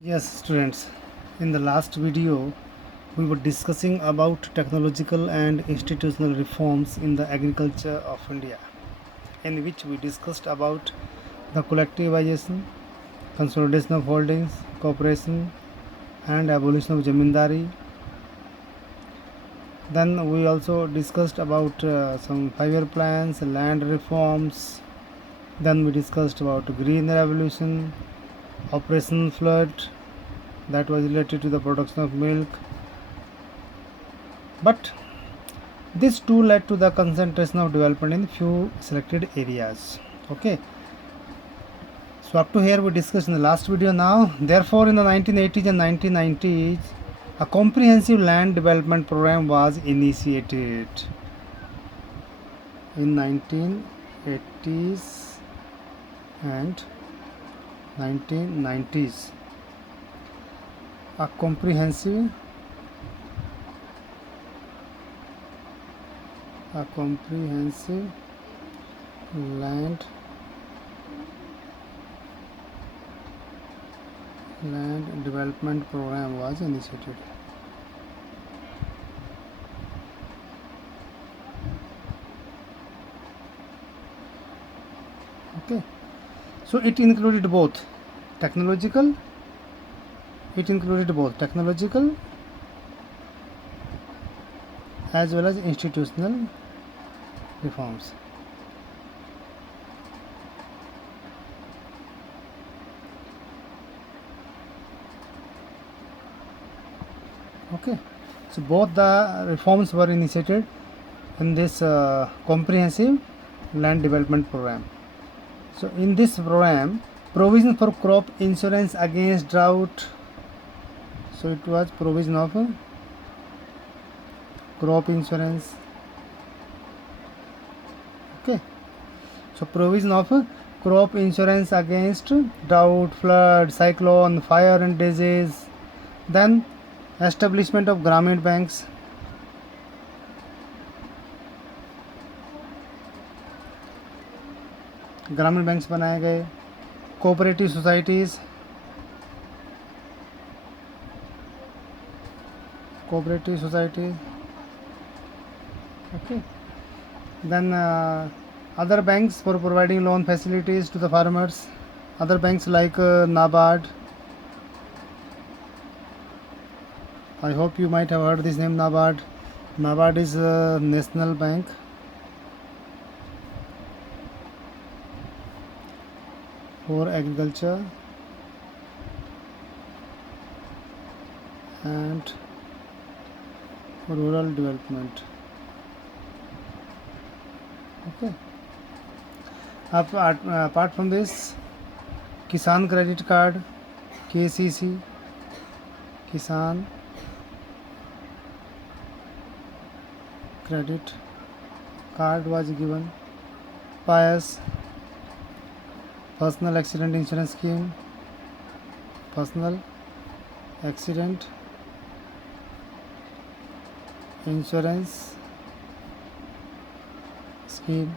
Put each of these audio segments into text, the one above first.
Yes, students, in the last video, we were discussing about technological and institutional reforms in the agriculture of India, in which we discussed about the collectivization, consolidation of holdings, cooperation, and abolition of zamindari. Then we also discussed about some 5-year plans, land reforms. Then we discussed about green revolution, operation flood, that was related to the production of milk. But this too led to the concentration of development in few selected areas. Okay, so up to here we discussed in the last video. Now, therefore, in the 1980s and 1990s, a comprehensive land development program was initiated. In 1980s and 1990s, a comprehensive land development program was initiated. Okay, so it included both technological as well as institutional reforms. Okay, so both the reforms were initiated in this comprehensive land development program. So in this program, provision for crop insurance against drought. So it was provision of crop insurance. Okay, so provision of crop insurance against drought, flood, cyclone, fire and disease. Then establishment of Gramin banks. ग्रामीण banks बनाए गए. Cooperative societies, okay. Then other banks for providing loan facilities to the farmers. Other banks like NABARD. I hope you might have heard this name, NABARD. NABARD is a national bank. For agriculture and rural development. Okay. Apart from this, Kisan Credit Card, KCC, Kisan Credit Card was given. PAYAS, Personal Accident Insurance Scheme, Personal Accident Insurance Scheme.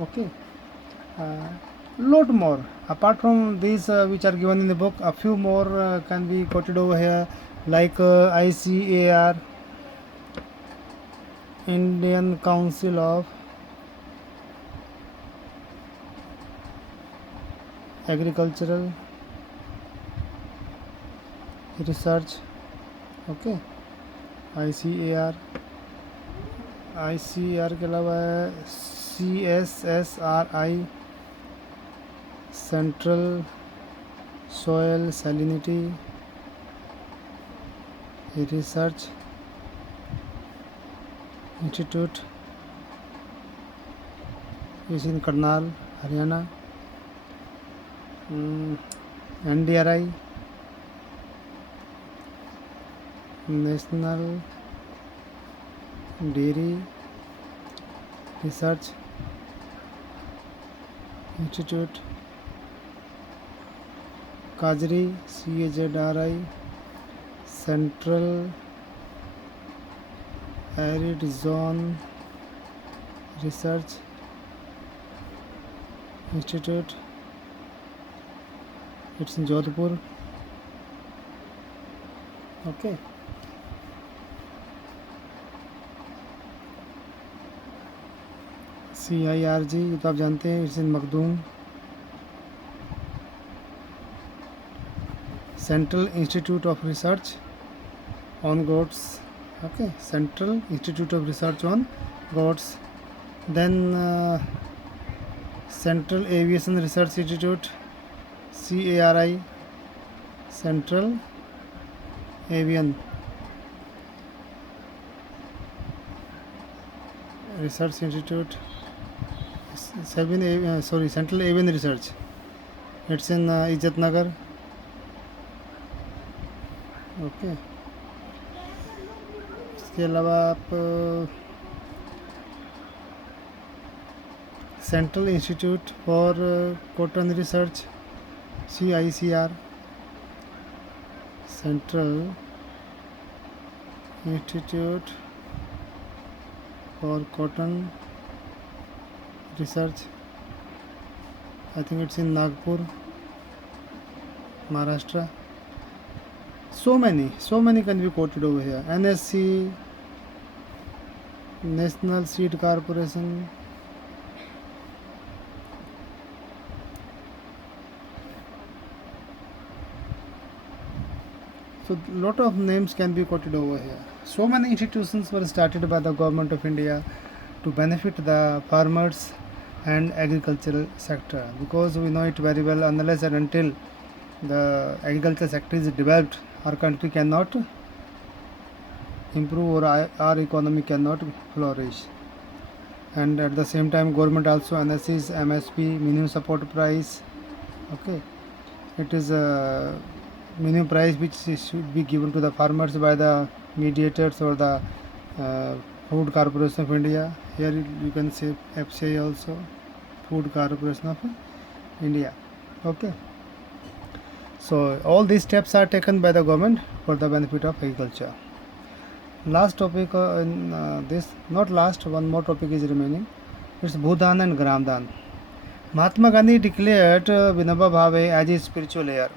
Okay, lot more apart from these which are given in the book. A few more can be quoted over here, like ICAR, Indian Council of Agricultural Research. Okay, ICAR के अलावा CSSRI, Central Soil Salinity Research Institute is in Karnal, Haryana. NDRI, National Dairy Research Institute. Kajri, CAZRI, Central Arid Zone Research Institute. It's in Jodhpur. Okay. CIRG ये तो आप जानते हैं, it's in Makhdoom. Central Institute of Research on goats. Okay, Central Institute of Research on goats. Then Central Aviation Research Institute, CARI, Central Avian Research Institute, Central Avian Research. It's in Ijat Nagar. Okay. इसके अलावा आप central institute for cotton research, CICR, central institute for cotton research, I think it's in Nagpur, Maharashtra. So many can be quoted over here. NSC, National Seed Corporation. So lot of names can be quoted over here. So many institutions were started by the government of India to benefit the farmers and agricultural sector, because we know it very well, unless and until the agriculture sector is developed, our country cannot improve, or our economy cannot flourish. And at the same time, government also announces MSP, minimum support price. Okay, it is a minimum price which should be given to the farmers by the mediators or the Food Corporation of India. Here you can say FCI also, Food Corporation of India. Okay. So all these steps are taken by the government for the benefit of agriculture. Last topic in this, not last, one more topic is remaining. It's Bhudan and Gramdan. Mahatma Gandhi declared Vinoba Bhave as a spiritual leader,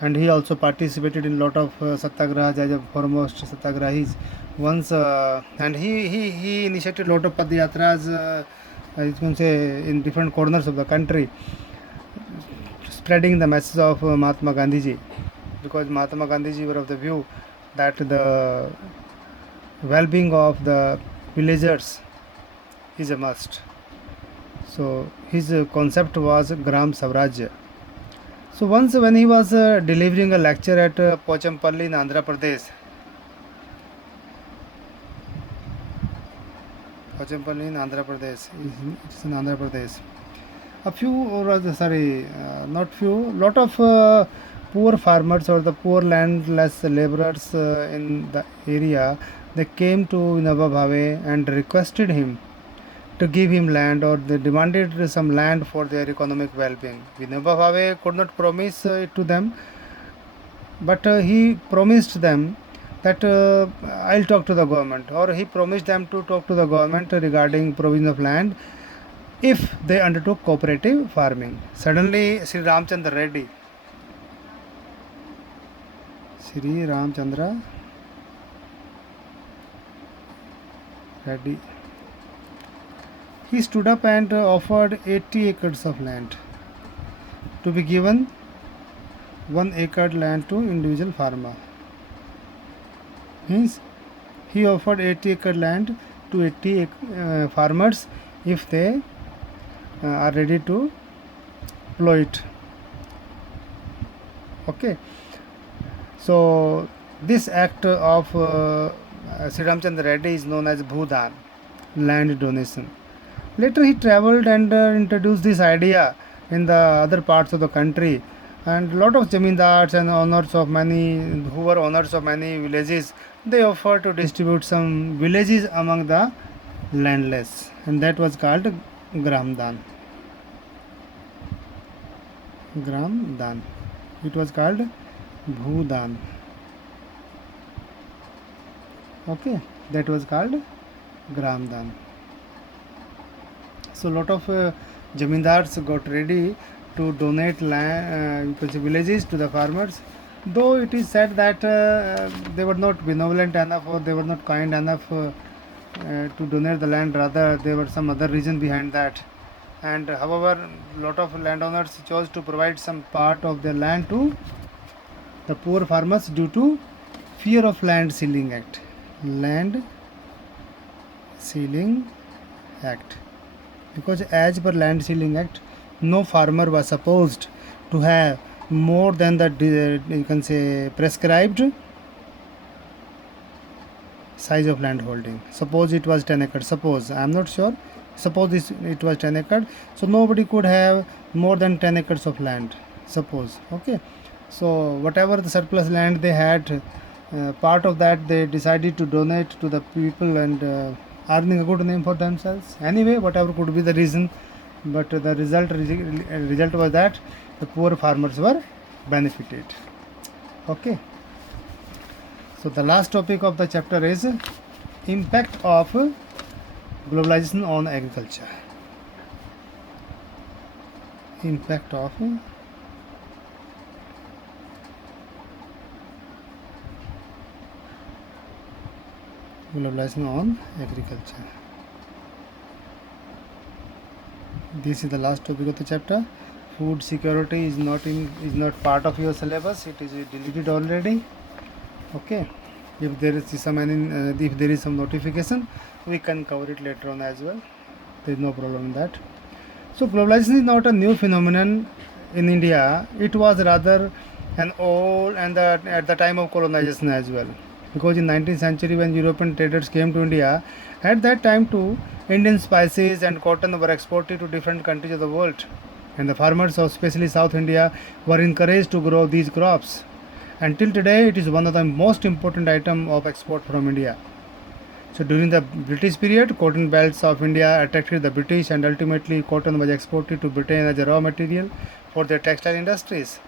and he also participated in lot of satyagrahas as a foremost satyagrahis once, and he initiated lot of padyatras, you can say, in different corners of the country, spreading the message of Mahatma Gandhi ji, because Mahatma Gandhi ji were of the view that the well-being of the villagers is a must. So his concept was Gram Swarajya. So once when he was delivering a lecture at Pochampalli in Andhra Pradesh, it's in Andhra Pradesh. Lot of poor farmers or the poor landless laborers in the area, they came to Vinoba Bhave and requested him to give him land, or they demanded some land for their economic well-being. Vinoba Bhave could not promise it to them, but he promised them that I'll talk to the government, or he promised them to talk to the government regarding provision of land if they undertook cooperative farming. Suddenly, Sri Ramchandra Reddy, he stood up and offered 80 acres of land to be given 1 acre land to individual farmer. Means he offered 80 acre land to 80 farmers if they are ready to plow it. Okay. So this act of Sri Ramchandra Reddy is known as Bhudan, land donation. Later he travelled and introduced this idea in the other parts of the country, and a lot of zamindars and owners of many, who were owners of many villages, they offered to distribute some villages among the landless, and that was called Gramdan. It was called Bhudan. Okay, that was called Gramdan. So lot of zamindars got ready to donate land, villages to the farmers, though it is said that they were not benevolent enough or they were not kind enough to donate the land, rather there were some other reason behind that. And however, lot of landowners chose to provide some part of their land to the poor farmers due to fear of land ceiling act. Land ceiling act, because as per land ceiling act, no farmer was supposed to have more than the you can say prescribed size of land holding. Suppose it was 10 acres, suppose, I am not sure, suppose it was 10 acres, so nobody could have more than 10 acres of land, suppose. Okay, so whatever the surplus land they had, part of that they decided to donate to the people, and earning a good name for themselves. Anyway, whatever could be the reason, but the result was that the poor farmers were benefited. Okay, so the last topic of the chapter is impact of globalization on agriculture. Impact of globalization on agriculture. This is the last topic of the chapter. Food security is not part of your syllabus. It is deleted already. Okay. If there is some notification, we can cover it later on as well. There is no problem in that. So globalization is not a new phenomenon in India. It was rather an old and at the time of colonization as well. Because in 19th century, when European traders came to India, at that time too, Indian spices and cotton were exported to different countries of the world, and the farmers of especially South India were encouraged to grow these crops. Until today, it is one of the most important item of export from India. So during the British period, cotton belts of India attracted the British, and ultimately cotton was exported to Britain as a raw material for their textile industries.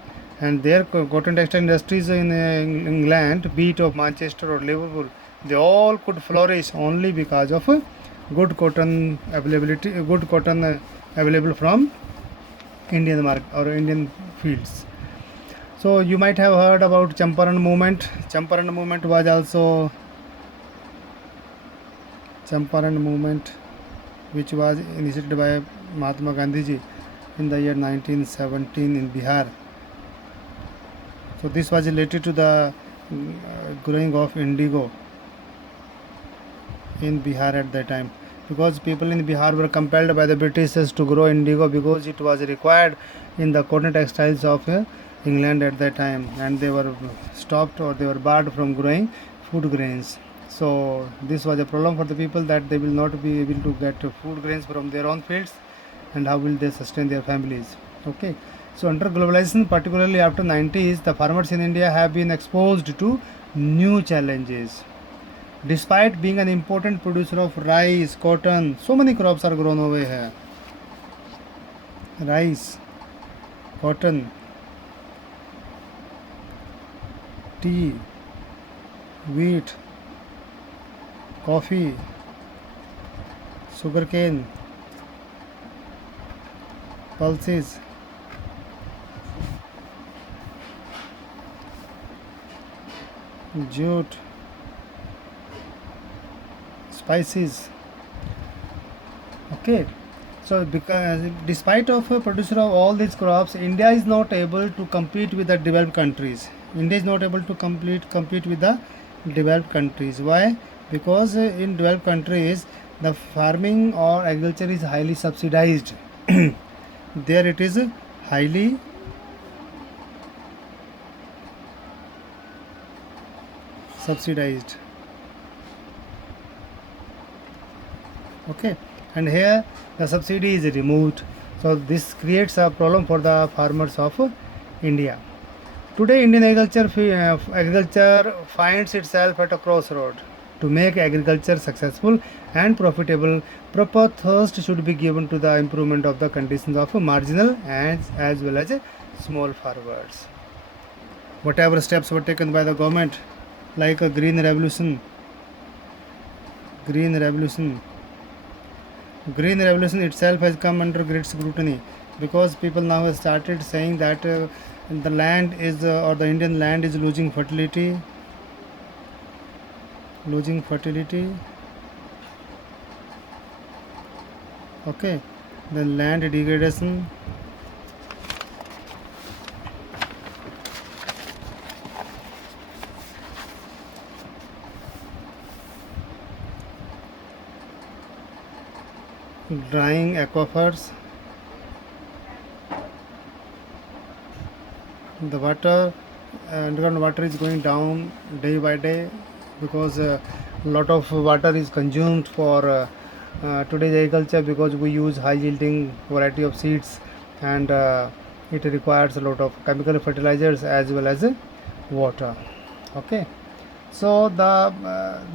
And their cotton textile industries in England, be it of Manchester or Liverpool, they all could flourish only because of good cotton available from Indian market or Indian fields. So you might have heard about Champaran movement. Champaran movement, which was initiated by Mahatma Gandhi ji in the year 1917 in Bihar. So this was related to the growing of indigo in Bihar at that time, because people in Bihar were compelled by the Britishers to grow indigo because it was required in the cotton textiles of England at that time, and they were stopped or they were barred from growing food grains. So this was a problem for the people, that they will not be able to get food grains from their own fields, and how will they sustain their families. Okay, so under globalization, particularly after 90s, the farmers in India have been exposed to new challenges. Despite being an important producer of rice, cotton, so many crops are grown over here. Rice, cotton, tea, wheat, coffee, sugarcane, pulses, jute, spices. Okay, so because despite of a producer of all these crops, India is not able to compete with the developed countries. India is not able to compete with the developed countries. Why? Because in developed countries, the farming or agriculture is highly subsidized. There it is highly subsidized. Okay, and here the subsidy is removed, so this creates a problem for the farmers of India. Today Indian agriculture finds itself at a crossroad. To make agriculture successful and profitable, proper thrust should be given to the improvement of the conditions of marginal as well as small farmers. Whatever steps were taken by the government, like a green revolution itself has come under great scrutiny, because people now have started saying that the land is or the Indian land is losing fertility. Okay, then land degradation, drying aquifers, the water, underground water is going down day by day because a lot of water is consumed for today's agriculture, because we use high yielding variety of seeds, and it requires a lot of chemical fertilizers as well as water. Okay, so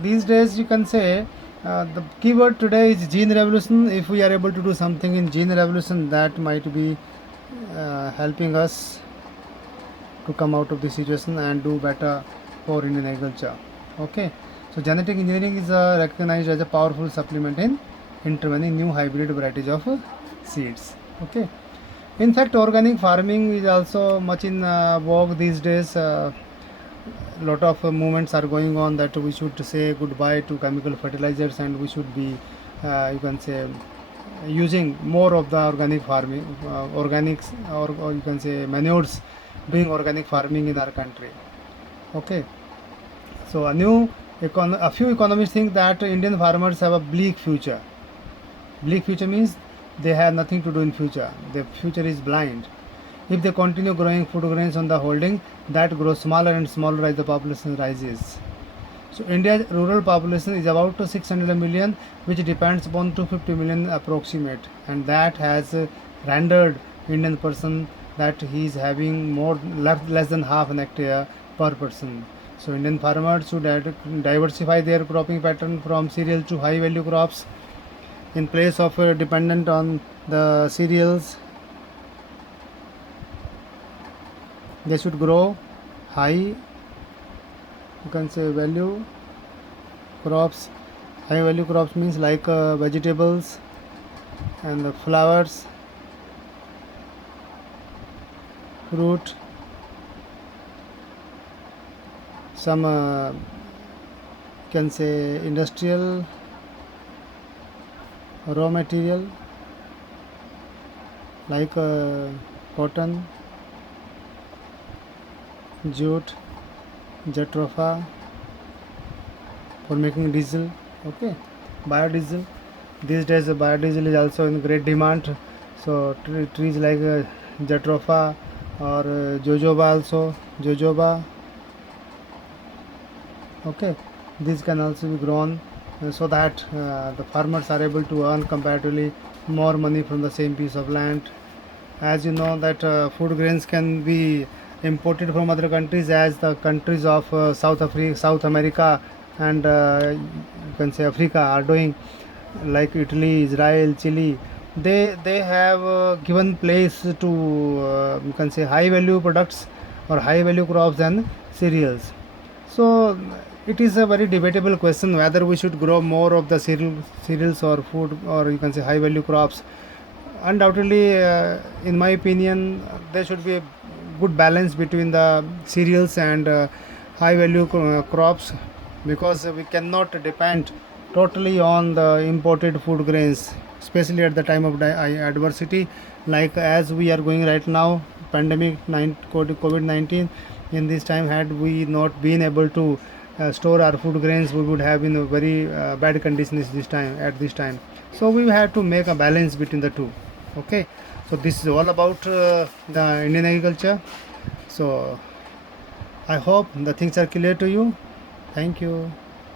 these days you can say the keyword today is gene revolution. If we are able to do something in gene revolution, that might be helping us to come out of this situation and do better for Indian agriculture. Okay, so genetic engineering is recognized as a powerful supplement in intervening new hybrid varieties of seeds. Okay, in fact, organic farming is also much in vogue these days. Lot of movements are going on that we should say goodbye to chemical fertilizers, and we should be you can say using more of the organic farming, organics, or you can say manures, doing organic farming in our country. Okay, so a few economists think that Indian farmers have a bleak future. Bleak future means they have nothing to do in future. Their future is blind. If they continue growing food grains on the holding, that grows smaller and smaller as the population rises. So India's rural population is about 600 million, which depends upon 250 million approximate, and that has rendered Indian person that he is having more less than half an hectare per person. So Indian farmers should diversify their cropping pattern from cereal to high value crops. In place of dependent on the cereals, they should grow high, you can say, value crops. High value crops means like vegetables and the flowers, fruit, some can say industrial raw material like cotton, jute, jatropha for making diesel. Okay, biodiesel. These days biodiesel is also in great demand. So trees like jatropha or jojoba, also jojoba. Okay, these can also be grown so that the farmers are able to earn comparatively more money from the same piece of land. As you know that food grains can be imported from other countries, as the countries of South America, and you can say Africa are doing, like Italy, Israel, Chile. They have given place to you can say high value products or high value crops than cereals. So it is a very debatable question whether we should grow more of the cereals or food, or you can say high value crops. Undoubtedly, in my opinion, there should be a good balance between the cereals and high value crops, because we cannot depend totally on the imported food grains, especially at the time of adversity, like as we are going right now, pandemic COVID-19. In this time, had we not been able to store our food grains, we would have been in a very bad conditions at this time. So we have to make a balance between the two. Okay, so this is all about the Indian agriculture. So I hope the things are clear to you. Thank you.